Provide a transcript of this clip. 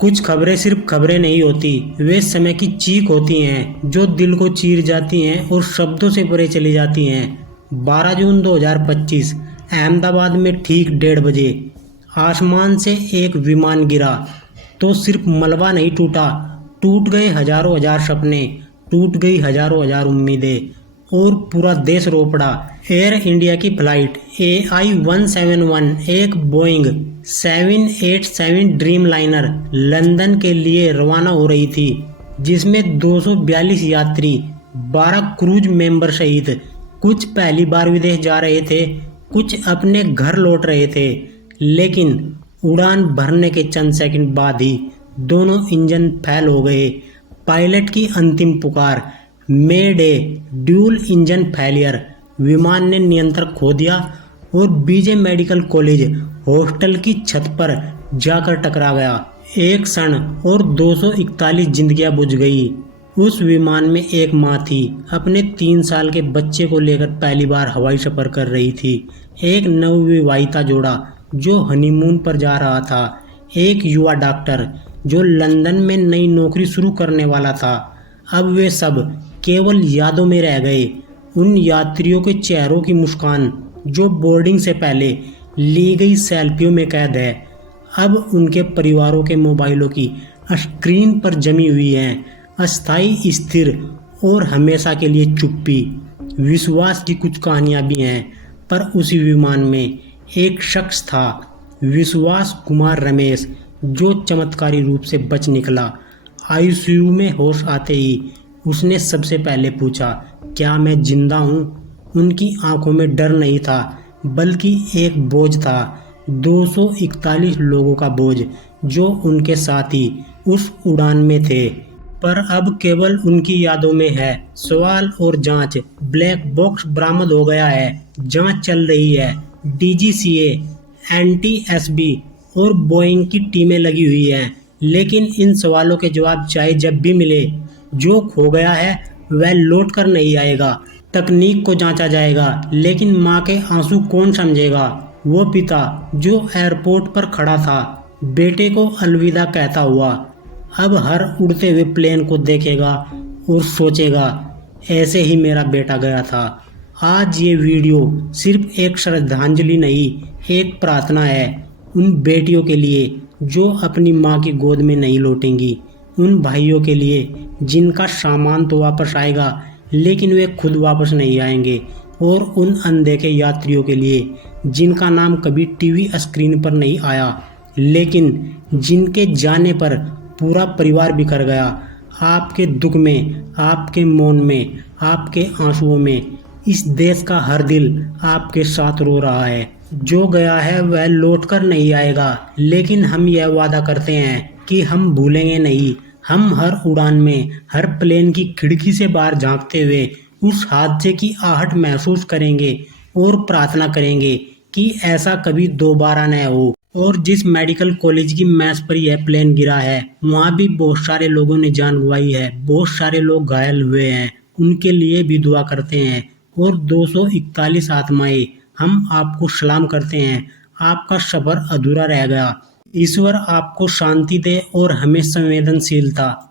कुछ खबरें सिर्फ खबरें नहीं होती, वे समय की चीख होती हैं जो दिल को चीर जाती हैं और शब्दों से परे चली जाती हैं। 12 जून 2025 अहमदाबाद में ठीक 1:30 बजे आसमान से एक विमान गिरा तो सिर्फ मलबा नहीं टूटा, टूट गए हजारों हजार सपने, टूट गई हजारों हजार उम्मीदें और पूरा देश रो पड़ा। एयर इंडिया की फ्लाइट AI-171 एक बोइंग 787 ड्रीम लाइनर लंदन के लिए रवाना हो रही थी, जिसमें 242 यात्री, 12 क्रूज मेंबर सहित कुछ पहली बार विदेश जा रहे थे, कुछ अपने घर लौट रहे थे। लेकिन उड़ान भरने के चंद सेकंड बाद ही दोनों इंजन फेल हो गए। पायलट की अंतिम पुकार, मेडे, ड्यूल इंजन फेलियर। विमान ने नियंत्रण खो दिया और बीजे मेडिकल कॉलेज हॉस्टल की छत पर जाकर टकरा गया। एक क्षण और 241 जिंदगियां बुझ गई। उस विमान में एक माँ थी, अपने 3 साल के बच्चे को लेकर पहली बार हवाई सफर कर रही थी। एक नवविवाहिता जोड़ा जो हनीमून पर जा रहा था। एक युवा डॉक्टर जो लंदन में नई नौकरी शुरू करने वाला था। अब वे सब केवल यादों में रह गए। उन यात्रियों के चेहरों की मुस्कान जो बोर्डिंग से पहले ली गई सेल्फियों में कैद है, अब उनके परिवारों के मोबाइलों की स्क्रीन पर जमी हुई है। अस्थायी, स्थिर और हमेशा के लिए चुप्पी। विश्वास की कुछ कहानियां भी हैं, पर उसी विमान में एक शख्स था, विश्वास कुमार रमेश, जो चमत्कारी रूप से बच निकला। ICU में होश आते ही उसने सबसे पहले पूछा, क्या मैं जिंदा हूँ? उनकी आंखों में डर नहीं था, बल्कि एक बोझ था, 241 लोगों का बोझ जो उनके साथ ही उस उड़ान में थे, पर अब केवल उनकी यादों में है। सवाल और जांच। ब्लैक बॉक्स बरामद हो गया है, जांच चल रही है। DGCA, NTSB और बोइंग की टीमें लगी हुई हैं, लेकिन इन सवालों के जवाब चाहे जब भी मिले, जो खो गया है वह लौट कर नहीं आएगा। तकनीक को जांचा जाएगा, लेकिन माँ के आंसू कौन समझेगा? वो पिता जो एयरपोर्ट पर खड़ा था, बेटे को अलविदा कहता हुआ, अब हर उड़ते हुए प्लेन को देखेगा और सोचेगा, ऐसे ही मेरा बेटा गया था। आज ये वीडियो सिर्फ एक श्रद्धांजलि नहीं, एक प्रार्थना है उन बेटियों के लिए जो अपनी माँ की गोद में नहीं लौटेंगी, उन भाइयों के लिए जिनका सामान तो वापस आएगा लेकिन वे खुद वापस नहीं आएंगे, और उन अनदेखे यात्रियों के लिए जिनका नाम कभी टीवी स्क्रीन पर नहीं आया, लेकिन जिनके जाने पर पूरा परिवार बिखर गया। आपके दुख में, आपके मौन में, आपके आंसुओं में इस देश का हर दिल आपके साथ रो रहा है। जो गया है वह लौटकर नहीं आएगा, लेकिन हम यह वादा करते हैं कि हम भूलेंगे नहीं। हम हर उड़ान में, हर प्लेन की खिड़की से बाहर झांकते हुए उस हादसे की आहट महसूस करेंगे और प्रार्थना करेंगे कि ऐसा कभी दोबारा न हो। और जिस मेडिकल कॉलेज की मेस पर यह प्लेन गिरा है, वहाँ भी बहुत सारे लोगों ने जान गंवाई है, बहुत सारे लोग घायल हुए हैं, उनके लिए भी दुआ करते हैं। और 241 आत्माएं, हम आपको सलाम करते हैं। आपका सफर अधूरा रह गया। ईश्वर आपको शांति दे और हमें संवेदनशीलता